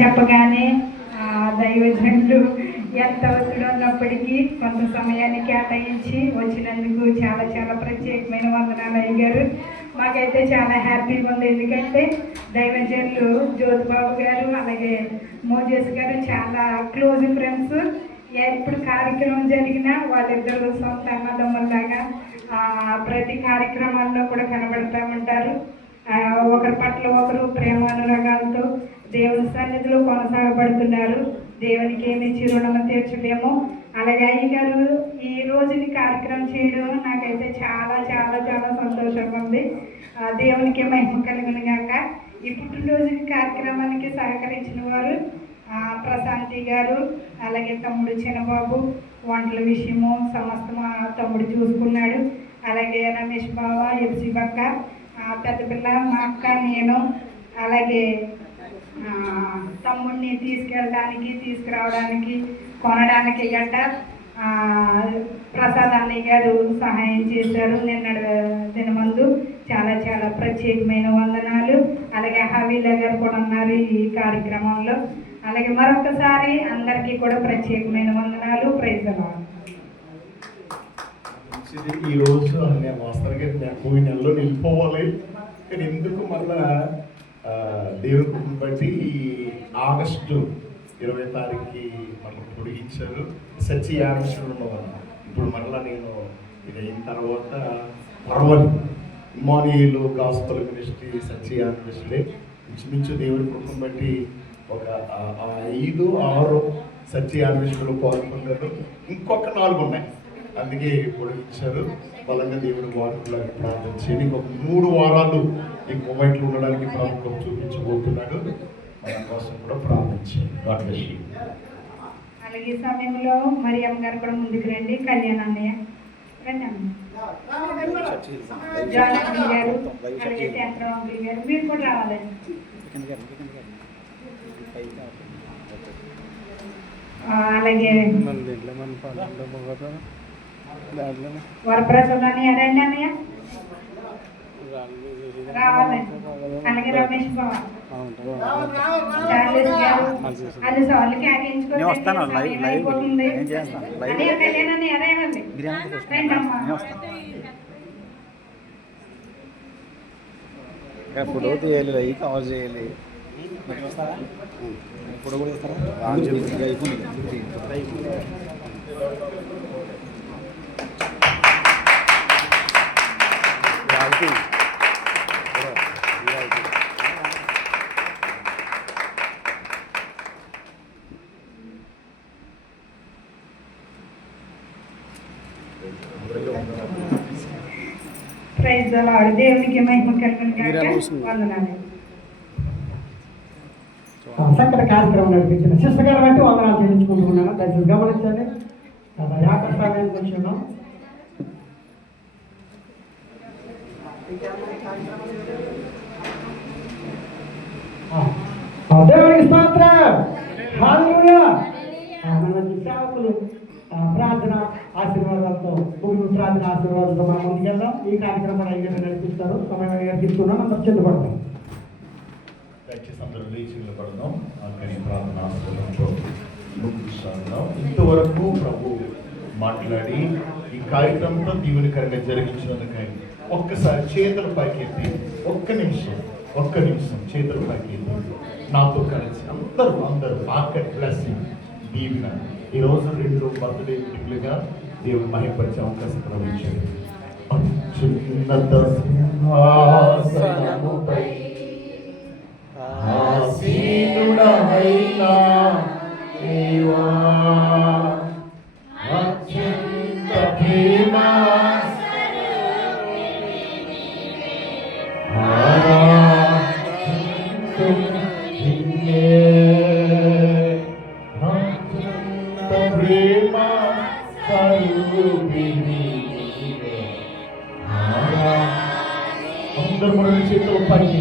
చెప్పగానే దైవజనులు ఎంత ఒత్తిడి ఉన్నప్పటికీ కొంత సమయాన్ని కేటాయించి వచ్చినందుకు చాలా చాలా ప్రత్యేకమైన వందనాలు అయ్యారు. మాకైతే చాలా హ్యాపీగా ఉంది. ఎందుకంటే దైవజనులు జ్యోతిబాబు గారు అలాగే మోజేస్ గారు చాలా క్లోజ్ ఫ్రెండ్స్. ఎప్పుడు కార్యక్రమం జరిగినా వాళ్ళిద్దరు సొంత అన్నదమ్ముల్లాగా ప్రతి కార్యక్రమాల్లో కూడా కనబడుతూ ఉంటారు. ఒకరి పట్ల ఒకరు ప్రేమానురాగాలతో దేవుని సన్నిధిలో కొనసాగబడుతున్నారు. దేవునికి ఏమి చిరుణము తీర్చలేము. అలాగే అయ్య గారు ఈ రోజుని కార్యక్రమం చేయడం నాకైతే చాలా చాలా చాలా సంతోషంగా ఉంది. దేవునికి మహిమ కలుగును గాక. ఈ పుట్టినరోజు కార్యక్రమానికి సహకరించిన వారు ప్రశాంతి గారు, అలాగే తమ్ముడు చిన్నబాబు వంటల విషయము సమస్త మా తమ్ముడు చూసుకున్నాడు. అలాగే రమేష్ బావ, ఎఫ్సి బక్క, పెద్ద పిల్ల, మా అక్క, నేను, అలాగే తమ్ముడిని తీసుకెళ్ళడానికి తీసుకురావడానికి కొనడానికి గట్ట ప్రసాద్ అన్నయ్య గారు సహాయం చేశారు. నిన్న ముందు చాలా చాలా ప్రత్యేకమైన వందనాలు. అలాగే హవీలా గారు కూడా ఉన్నారు ఈ కార్యక్రమంలో. అలాగే మరొకసారి అందరికీ కూడా ప్రత్యేకమైన వందనాలు. Praise the Lord. ఈరోజు నేను వాస్తవంగా నేను పోయిన నెలలో వెళ్ళిపోవాలి, కానీ ఎందుకు మళ్ళా దేవుని బట్టి ఆగస్టు 20 తారీఖుకి మళ్ళీ పొడిగించారు. సచ్చి యానివర్సరీలో ఇప్పుడు మరలా నేను ఇది అయిన తర్వాత పర్వాలేదు ఇమానియేలు గాస్పల్ మినిస్ట్రీ సచ్చి యానివర్సరీ ఇంచుమించు దేవుని కృపను బట్టి ఒక 5-6 సచ్చి యానివర్సరీలో పాల్గొన్నారు. ఇంకొక 4 ఉన్నాయి, అందుకే పొడిగించారు. బలంగా దేవుడు వాడుకులాగా ప్రార్థన చేయండి. ఇంకొక 3 వారాలు ఈ మూమెంట్లు ఉండడానికి ప్రాముఖ్యం చూపించబోతున్నాడు. మన కోసం కూడా ప్రార్థించండి. God bless you. అలాగే సమయంలో మరియమ్మ గారు కూడా ముందుకు రండి. కళ్యాణ్ అన్నయ్య రండి అన్న, జానకి గారు, అలాగే శాస్త్రవంతులు గారు మీరు కూడా రావాలండి. అలాగే వరప్రసాద్ అన్నయ్య రండి అన్నయ్య రావాలండి. అలాగే రమేష్ బావ, చార్లెస్ గారు అది సార్లు కేకించుకొని అయిపోతుంది. అన్నయ్య కళ్యాణ్ అన్నయ్య రండి రండి అమ్మా. ఫోటో తీయాలి, అవి కవర్ చేయాలి. ఫోటో కూడా ఇస్తారా? అయిపోయింది. Praise the Lord. దేవునికి మహిమ కలుగును గాక. వందనాలు. చక్కటి కార్యక్రమం నడిపించిన సిస్టర్ గారు బట్టి వందనాలు చెల్లించుకుంటున్నాను. దయచేసి గమనించండి. యాకస్వామి విషయంలో దేవునికి స్తోత్రం. హల్లెలూయా. మన సేవకులు ప్రార్థన ఆశీర్వాదాలతో ముగ్గురు ప్రార్థన ఆశీర్వాదాలతో మనం ముందుకెళ్దాం. ఈ కార్యక్రమాన్ని అయ్యేది నడిపిస్తారు. సమయం నడిపిస్తున్నాం. అందరూ చెందుపడతాం. దయచేసి అందరూ లేచి నిలబడదాం. ప్రార్థన ఆశీర్వాదంతో ముగిస్తున్నాం. ఇంతవరకు ప్రభు మాట్లాడి ఈ కార్యక్రమంతో దీవెనకరంగా జరిగించినందుకై ఒక్కసారి చేతుల పైకెత్తి ఒక్క నిమిషం చేతుల పైకెత్తి నాతో కలిసి అందరూ ఆఖరి బ్లెస్సింగ్ దీవెన ఈరోజు 2 బర్త్డే మీటింగ్లుగా దేవుడు మహిమపరిచే అవకాశం ప్రవహించాడు. అత్యున్నత సింహాసనముపై ఆసీనుడవైన దేవా, అత్యంత ప్రేమ అందరూ మన చేతులు పైకి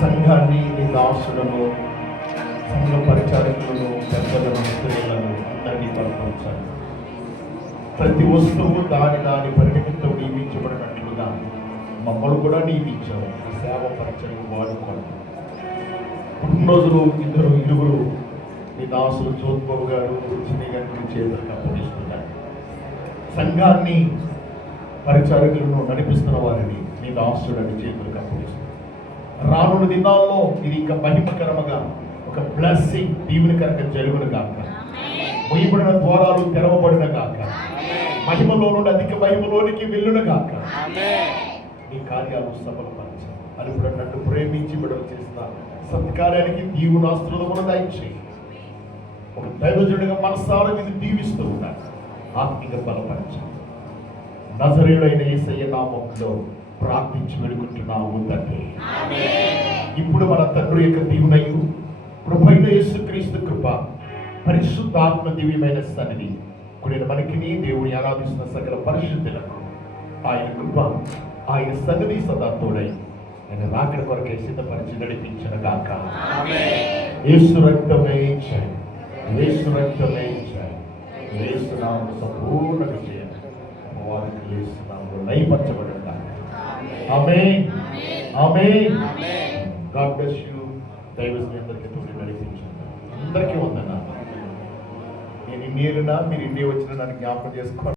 సంఘాన్ని నీ దాసులను, సంఘ పరిచారకులను, పెద్దలను, స్త్రీలను అందరినీ బలపరచాలి. ప్రతి వస్తువు దాని పరిణితితో నియమించబడినట్లుగా మమ్మల్ని కూడా నియమించావు. సేవ పరిచయం వాడుకోండి. పుట్టినరోజులు ఇరువురు నీ దాసులు జ్యోతిబాబు గారు, రుచిని గారికి చేతులకు అప్పగిస్తున్నారు. సంఘాన్ని పరిచారకులను నడిపిస్తున్న వారిని నీ దాసుడని చేతులకు అప్పగిస్తున్నారు. రానున్న దినాల్లో ఇది ఇంకా మహిమకరముగా ఒక బ్లెస్సింగ్ దీవెనకరంగా జరుగును గాక. మొయ్యబడిన ద్వారాలు తెరవబడిన గాక. మహిమలో నుండి అధిక మహిమలోనికి వెళ్ళును గాక. నీ కార్యాలు సఫలపరచాలి. అని కూడా నన్ను ప్రేమించి విడుదల చేసిన సత్కార్యానికి దీవునాస్తులను కూడా దయచేయి. ఒక దైవజనుడిగా మనసారా ఇది దీవిస్తూ ఉంటాను. ఆత్మీయ బలపరచాలి. నజరేయుడైన యేసయ్య నామములో ప్రార్థించి వేడుకుంటున్నాము తండ్రి. ఇప్పుడు మన తండ్రి యొక్క దీవునయు ప్రభువైన యేసుక్రీస్తు కృప పరిశుద్ధాత్మ దివ్యమైన సన్నిధి కూడిన మనకిని దేవుని ఆరాధిస్తున్న సకల పరిశుద్ధులకు ఆయన కృప ఆయన సన్నిధి సదా తోడై నేను రాకడ కొరకే సిద్ధపరిచి నడిపించిన గాక. యేసు రక్తమే చేయి, యేసు రక్తమే చేయి, యేసు నామమున సంపూర్ణంగా చేయాలి. వారికి యేసు నామములో లయపరచబడిన గాక. Amen, amen. God bless you. దైవజనులందరికీ తోడి నడిపించండి. అందరికీ వందనాలు. నేను ఇండియా మీరు ఇండియా వచ్చిన నన్ను జ్ఞాపకం చేసుకోండి.